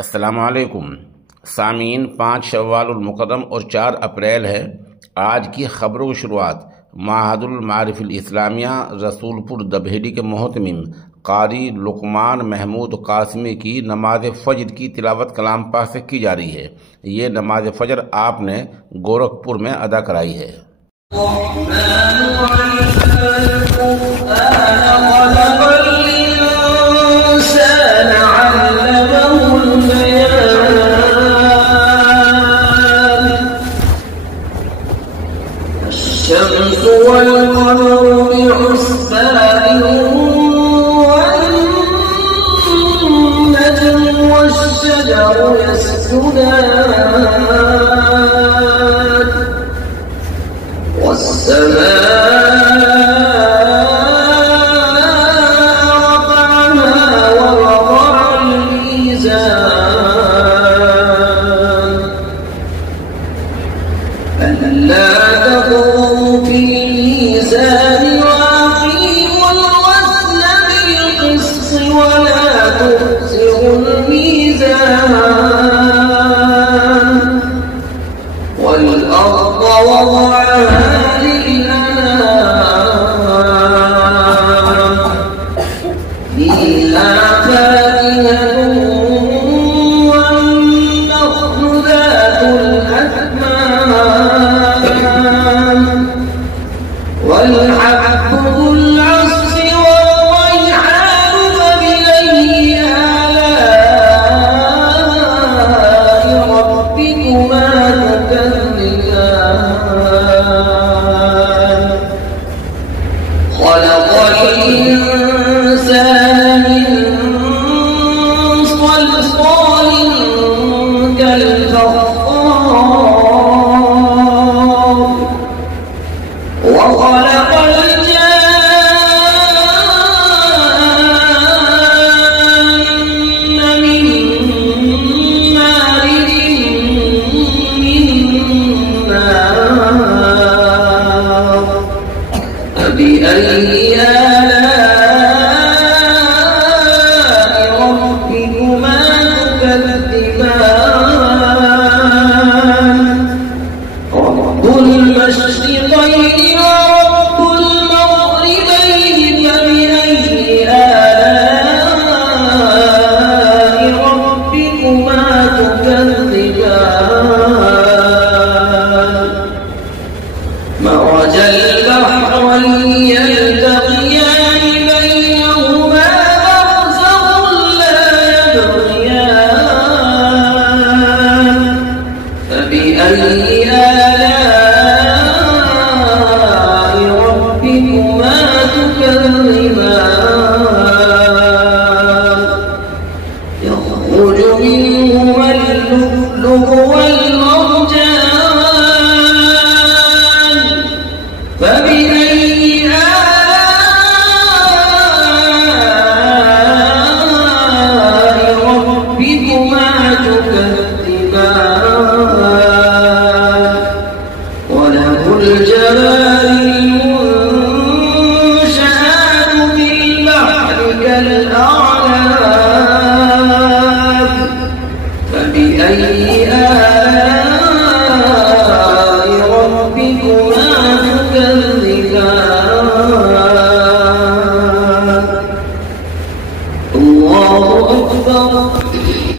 अस्सलामुअलैकुम सामीन। 5 शव्वालुल मुकर्रम और 4 अप्रैल है। आज की ख़बरों की शुरुआत माहदुल मारिफिल इस्लामिया रसूलपुर दबहेड़ी के मोहतमिम कारी लुकमान महमूद कासमी की नमाज फ़ज्र की तिलावत कलाम पाक से की जा रही है। ये नमाज फ़ज्र आपने गोरखपुर में अदा कराई है। الشمس والقمر بحسبان والنجم والشجر يسجدان والسماء رفعها ووضع الميزان ألا تطغوا في الميزان وأقيموا الوزن بالقسط ولا تخسروا الميزان والأرض وضعها للأنام فيها فاكهة والنخل ذات الأكمام والحب ذو العصف والريحان فبأي آلاء ربكما تكذبان خلق الإنسان من صلصال كالفخار وخلق الجان من مارد من نار فبأي آلاء ربكما تكذبان رب المشرقين ورب المغربين فبأي آلاء ربكما تكذبان مرج البحرين يلتقيان بينهما برزخ لا يبغيان فبأي آلاء ربكما تكذبان يخرج منهما اللؤلؤ والمرجان فبأي آلاء ربكما تكذبان وله الجوار المنشآت في البحر كالأعلام فبأي